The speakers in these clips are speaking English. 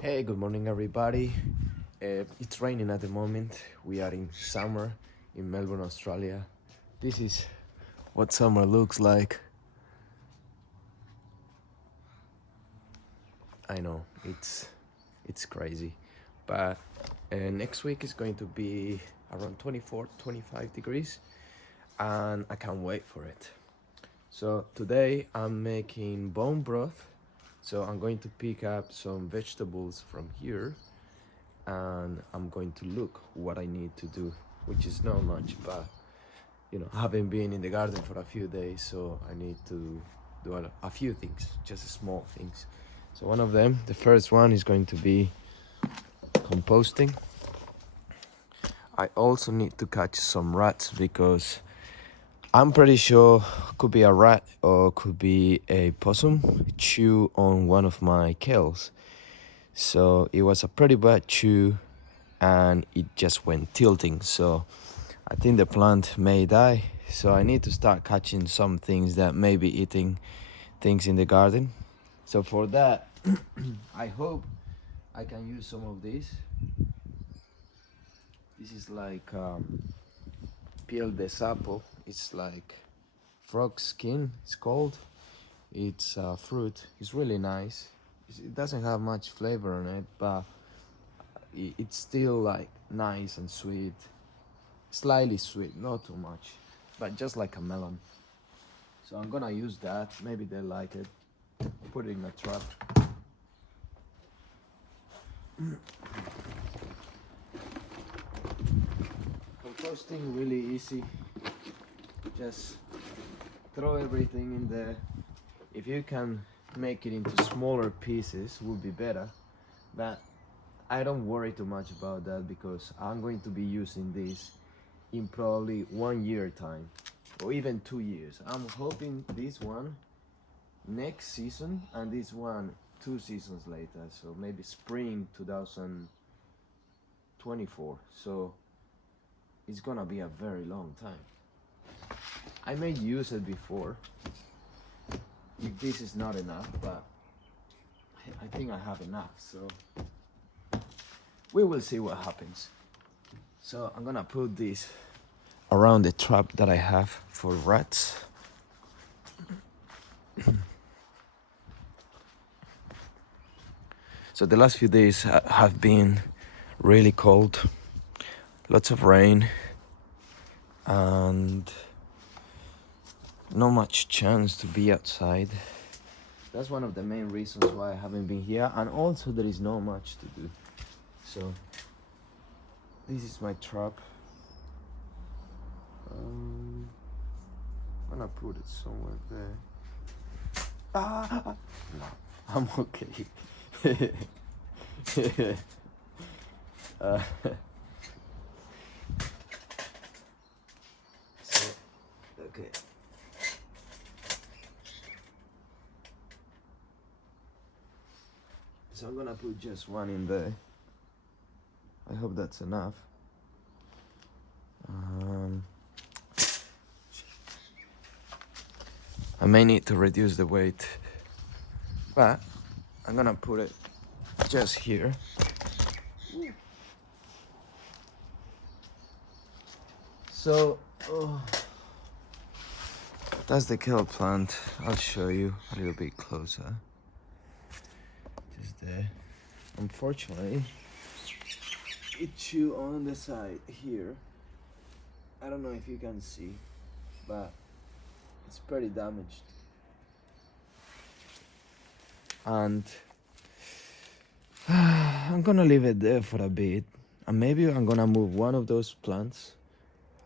Hey, good morning, everybody. It's raining at the moment. We are in summer in Melbourne, Australia. This is what summer looks like. I know it's crazy, but next week is going to be around 24, 25 degrees, and I can't wait for it. So today I'm making bone broth. So I'm going to pick up some vegetables from here and I'm going to look what I need to do, which is not much, but I haven't been in the garden for a few days, so I need to do a few things, just small things. So one of them, the first one, is going to be composting. I also need to catch some rats because I'm pretty sure could be a rat or could be a possum chew on one of my kales. So it was a pretty bad chew and it just went tilting. So I think the plant may die. So I need to start catching some things that may be eating things in the garden. So for that, I hope I can use some of this. This is like piel de sapo. It's like frog skin, it's called. It's a fruit. It's really nice. It doesn't have much flavor on it, but it's still like nice and sweet. Slightly sweet, not too much, but just like a melon. So I'm gonna use that. Maybe they like it. Put it in a trap. Composting really easy. Just throw everything in there. If you can make it into smaller pieces, would be better. But I don't worry too much about that because I'm going to be using this in probably 1 year time or even 2 years. I'm hoping this one next season and this one 2 seasons later, so maybe spring 2024. So it's gonna be a very long time. I may use it before if this is not enough, but I think I have enough, so we will see what happens. So I'm gonna put this around the trap that I have for rats. So the last few days have been really cold, lots of rain, and not much chance to be outside. That's one of the main reasons why I haven't been here, and also there is not much to do. So this is my trap. I'm gonna put it somewhere there. No, I'm okay. uh, so, okay. So I'm gonna put just one in there. I hope that's enough. I may need to reduce the weight, but I'm gonna put it just here. So, that's the kale plant. I'll show you a little bit closer. Just there. Unfortunately, it chew on the side here. I don't know if you can see, but it's pretty damaged. And I'm gonna leave it there for a bit, and maybe I'm gonna move one of those plants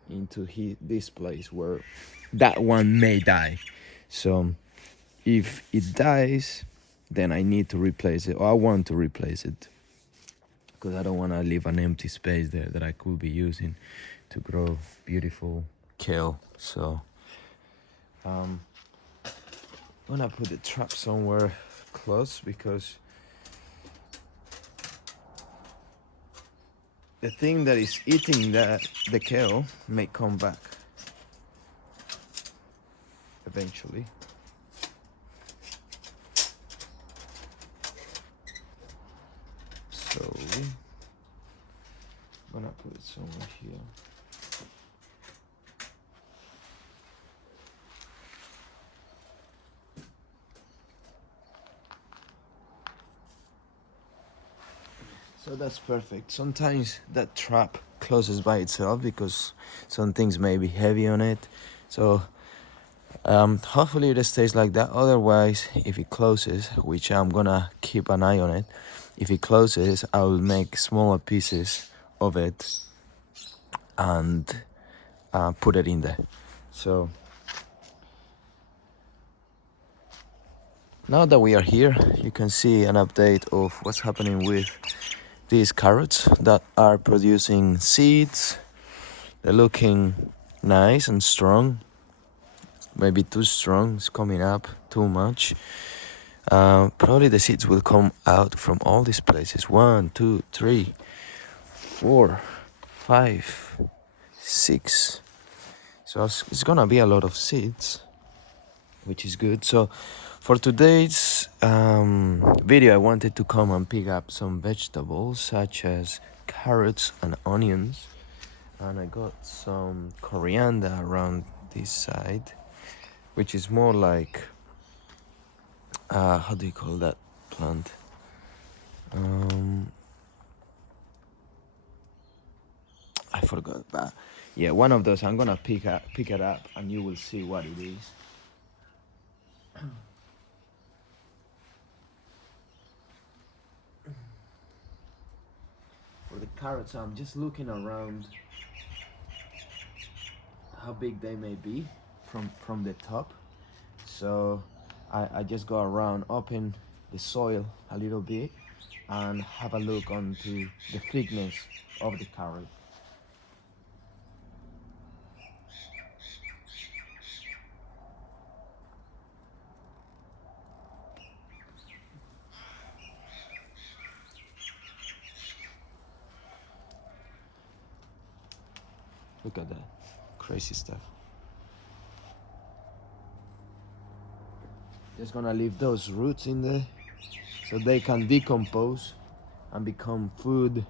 into this place where that one may die. So if it dies, then I need to replace it, or I want to replace it, because I don't want to leave an empty space there that I could be using to grow beautiful kale. So I'm gonna put the trap somewhere close because the thing that is eating the kale may come back eventually. actually. I'm gonna put it somewhere here. So that's perfect. Sometimes that trap closes by itself because some things may be heavy on it. So hopefully it stays like that. Otherwise, if it closes, which I'm gonna keep an eye on it, if it closes, I will make smaller pieces of it and put it in there. So now that we are here, you can see an update of what's happening with these carrots that are producing seeds. They're looking nice and strong. Maybe too strong, it's coming up too much. Probably the seeds will come out from all these places. 1, 2, 3, 4, 5, 6. So it's gonna be a lot of seeds, which is good. So for today's video, I wanted to come and pick up some vegetables such as carrots and onions. And I got some coriander around this side, which is more like, how do you call that plant? I forgot, but yeah, one of those. I'm gonna pick it up, and you will see what it is. For the carrots, I'm just looking around how big they may be from the top. So I just go around, open the soil a little bit, and have a look onto the thickness of the carrot. Look at that, crazy stuff. Just gonna leave those roots in there so they can decompose and become food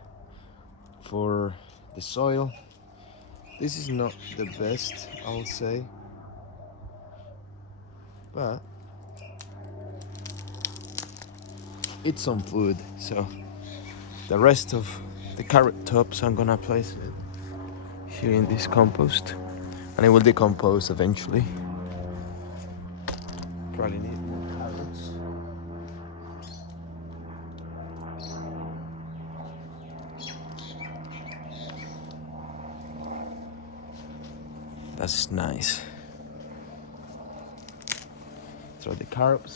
for the soil. This is not the best, I'll say, but it's some food. So the rest of the carrot tops, I'm gonna place it here in this compost, and it will decompose eventually. Probably need more carrots. That's nice. Throw the carrot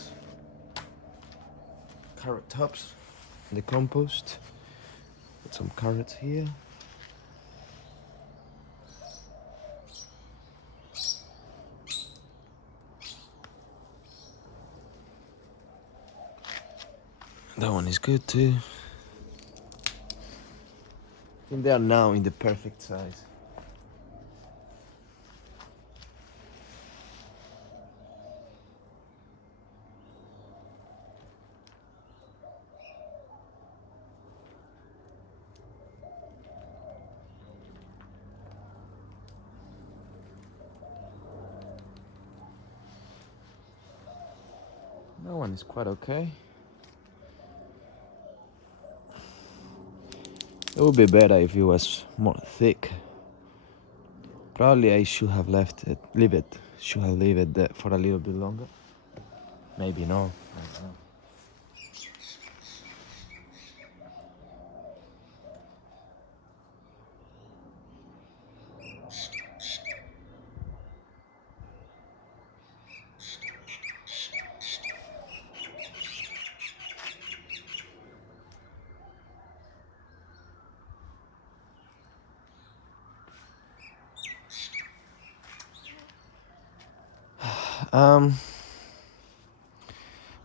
tops in the compost. Put some carrots here. That one is good too. I think they are now in the perfect size. That one is quite okay. It would be better if it was more thick. Probably I should have leave it there for a little bit longer. Maybe no. I don't know.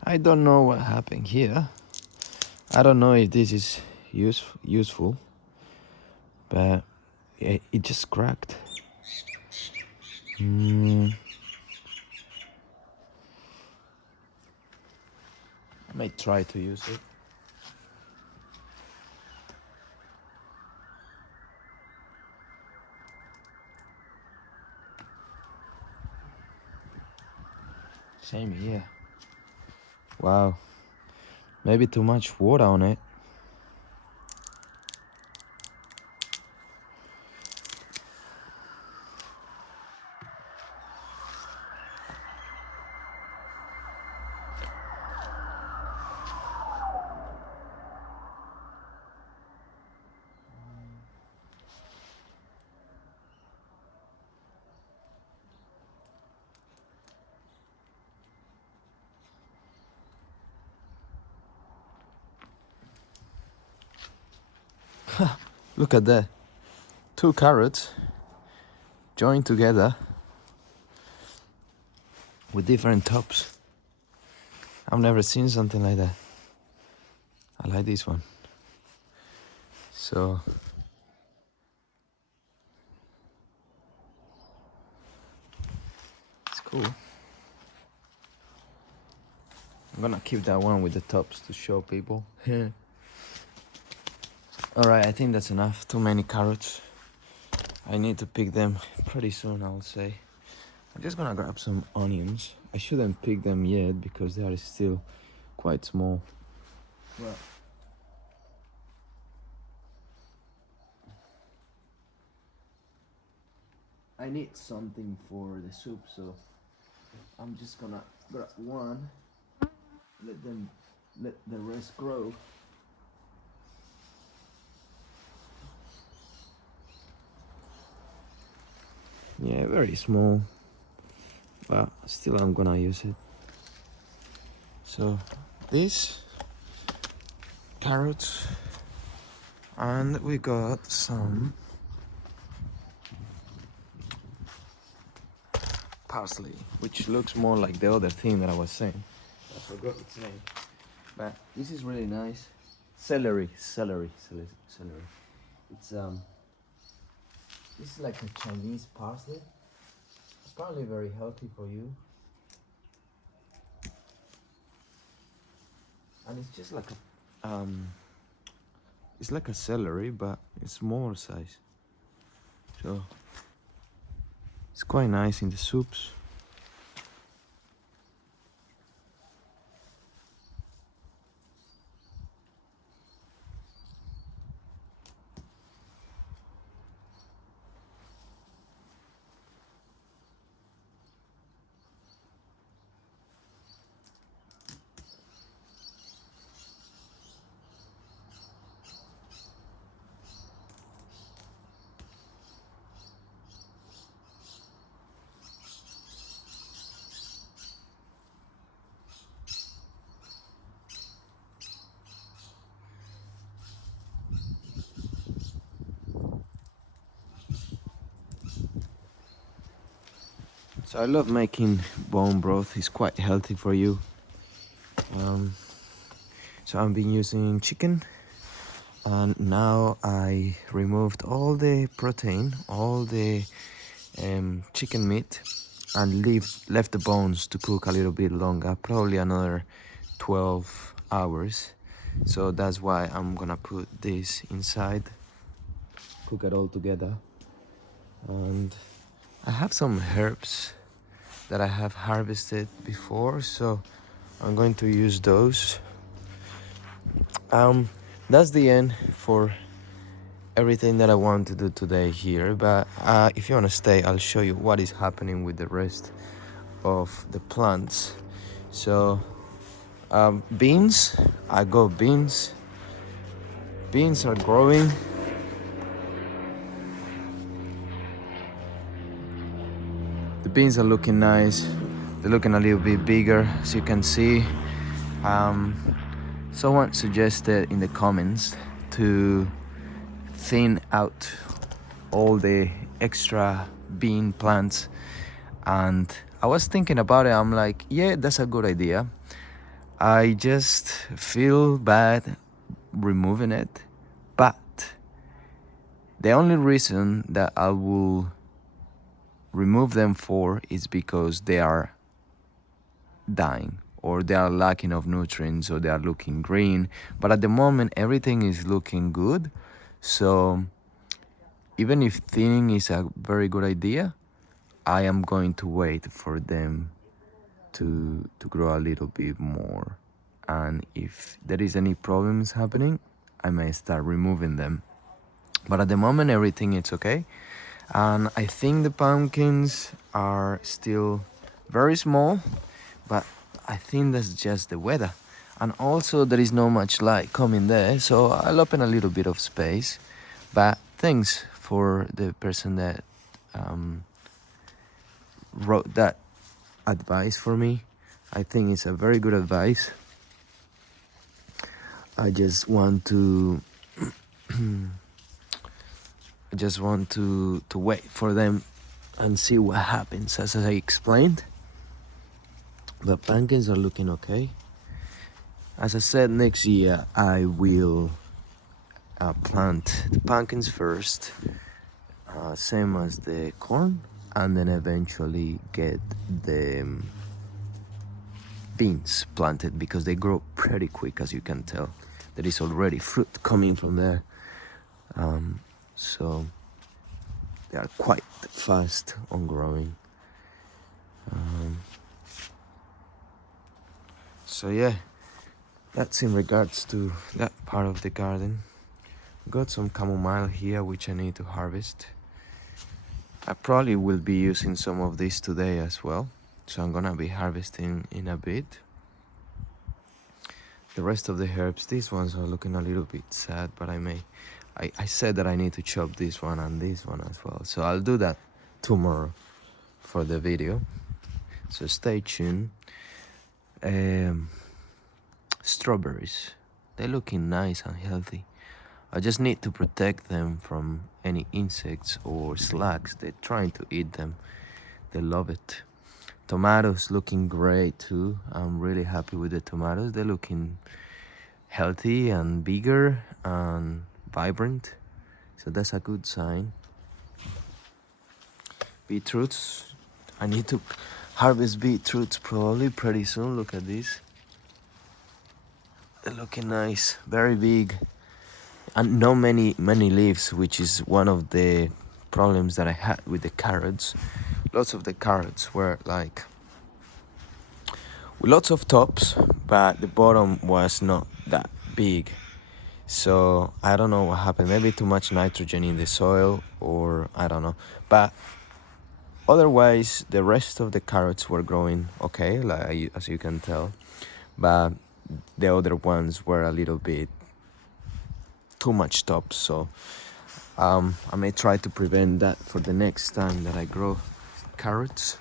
I don't know what happened here. I don't know if this is useful, but it just cracked. I might try to use it. Same here. Wow. Maybe too much water on it. Look at that. 2 carrots joined together with different tops. I've never seen something like that. I like this one. So it's cool. I'm gonna keep that one with the tops to show people. Alright, I think that's enough. Too many carrots. I need to pick them pretty soon, I'll say. I'm just gonna grab some onions. I shouldn't pick them yet because they are still quite small. But I need something for the soup, so I'm just gonna grab one, let the rest grow. Yeah, very small, but still I'm gonna use it. So this carrots, and we got some parsley, which looks more like the other thing that I was saying. I forgot its name, but this is really nice. Celery. It's this is like a Chinese parsley. It's probably very healthy for you. And it's just like a it's like a celery, but it's smaller size. So it's quite nice in the soups. So I love making bone broth. It's quite healthy for you. So I've been using chicken, and now I removed all the protein, all the chicken meat, and left the bones to cook a little bit longer, probably another 12 hours. So that's why I'm gonna put this inside, cook it all together. And I have some herbs that I have harvested before, so I'm going to use those. That's the end for everything that I want to do today here, but if you want to stay, I'll show you what is happening with the rest of the plants. So beans, I got beans. Beans are growing. The beans are looking nice. They're looking a little bit bigger, as you can see. Someone suggested in the comments to thin out all the extra bean plants, and I was thinking about it. I'm like, yeah, that's a good idea. I just feel bad removing it, but the only reason that I will remove them for is because they are dying, or they are lacking of nutrients, or they are looking green. But at the moment everything is looking good, so even if thinning is a very good idea, I am going to wait for them to grow a little bit more, and if there is any problems happening, I may start removing them. But at the moment everything is okay, and I think the pumpkins are still very small, but I think that's just the weather, and also there is not much light coming there, so I'll open a little bit of space. But thanks for the person that wrote that advice for me. I think it's a very good advice. I just want to to wait for them and see what happens. As I explained, the pumpkins are looking okay. As I said, next year I will plant the pumpkins first, same as the corn, and then eventually get the beans planted, because they grow pretty quick. As you can tell, there is already fruit coming from there, so they are quite fast on growing. So yeah, that's in regards to that part of the garden. Got some chamomile here which I need to harvest. I probably will be using some of this today as well, so I'm gonna be harvesting in a bit. The rest of the herbs, these ones are looking a little bit sad, but I said that I need to chop this one and this one as well, so I'll do that tomorrow for the video, so stay tuned. Strawberries, they're looking nice and healthy. I just need to protect them from any insects or slugs. They're trying to eat them. They love it. Tomatoes looking great too. I'm really happy with the tomatoes. They're looking healthy and bigger and vibrant, so that's a good sign. Beetroots, I need to harvest beetroots probably pretty soon. Look at this. They're looking nice, very big, and not many leaves, which is one of the problems that I had with the carrots. Lots of the carrots were like with lots of tops, but the bottom was not that big. So I don't know what happened. Maybe too much nitrogen in the soil, or I don't know. But otherwise, the rest of the carrots were growing okay, like as you can tell. But the other ones were a little bit too much tops, so I may try to prevent that for the next time that I grow carrots.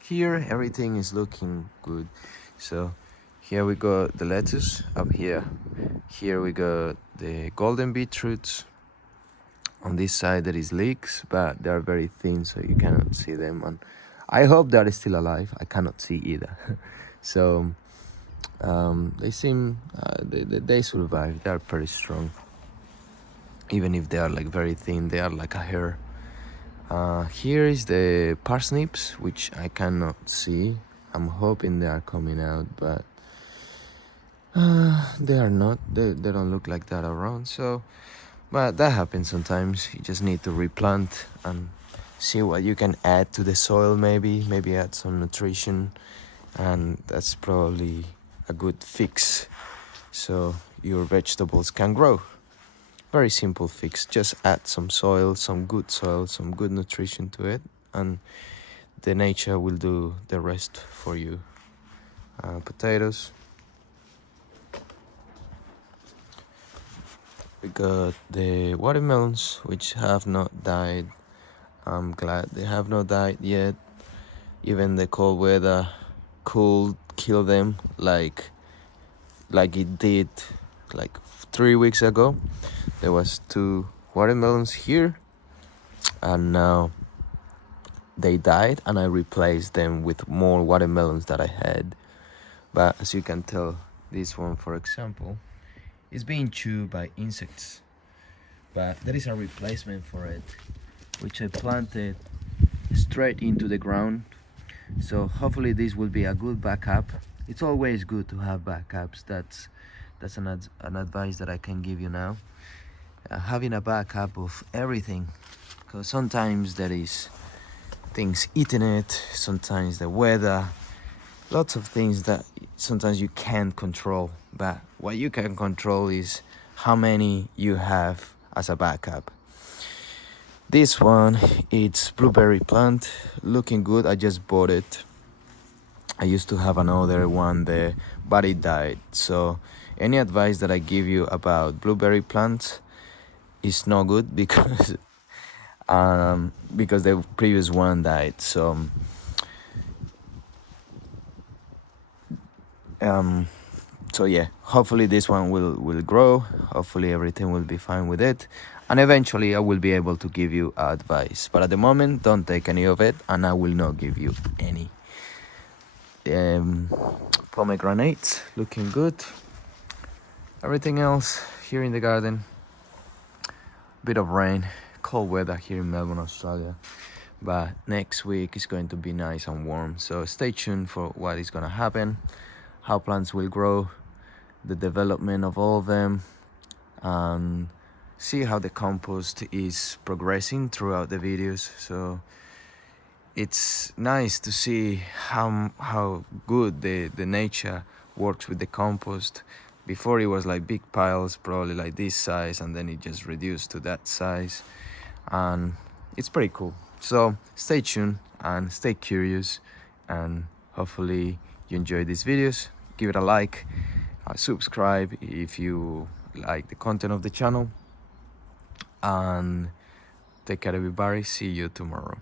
Here everything is looking good. So here we got the lettuce up here. Here we got the golden beetroots. On this side there is leeks, but they are very thin, so you cannot see them, and I hope they are still alive. I cannot see either. So they seem they survive. They are pretty strong, even if they are like very thin. They are like a hair. Here is the parsnips, which I cannot see. I'm hoping they are coming out, but they are not. They don't look like that around. So, but that happens sometimes. You just need to replant and see what you can add to the soil. Maybe add some nutrition, and that's probably a good fix, so your vegetables can grow. Very simple fix. Just add some soil, some good nutrition to it, and the nature will do the rest for you. Potatoes. We got the watermelons, which have not died. I'm glad they have not died yet. Even the cold weather could kill them, like it did like 3 weeks ago. There was 2 watermelons here, and now they died, and I replaced them with more watermelons that I had. But as you can tell, this one, for example, is being chewed by insects, but there is a replacement for it, which I planted straight into the ground. So hopefully this will be a good backup. It's always good to have backups. That's an advice that I can give you now. Having a backup of everything, because sometimes there is things eating it, sometimes the weather, lots of things that sometimes you can't control, but what you can control is how many you have as a backup. This one, it's blueberry plant, looking good. I just bought it. I used to have another one there, but it died. So any advice that I give you about blueberry plants is no good because the previous one died. Um, so yeah, hopefully this one will grow. Hopefully everything will be fine with it, and eventually I will be able to give you advice. But at the moment, don't take any of it, and I will not give you any. Pomegranates looking good. Everything else here in the garden, bit of rain, cold weather here in Melbourne, Australia, but next week is going to be nice and warm, so stay tuned for what is going to happen, how plants will grow, the development of all of them, and see how the compost is progressing throughout the videos. So it's nice to see how good the nature works with the compost. Before it was like big piles, probably like this size, and then it just reduced to that size, and it's pretty cool. So stay tuned and stay curious, and hopefully you enjoy these videos. Give it a like, subscribe if you like the content of the channel, and take care everybody. See you tomorrow.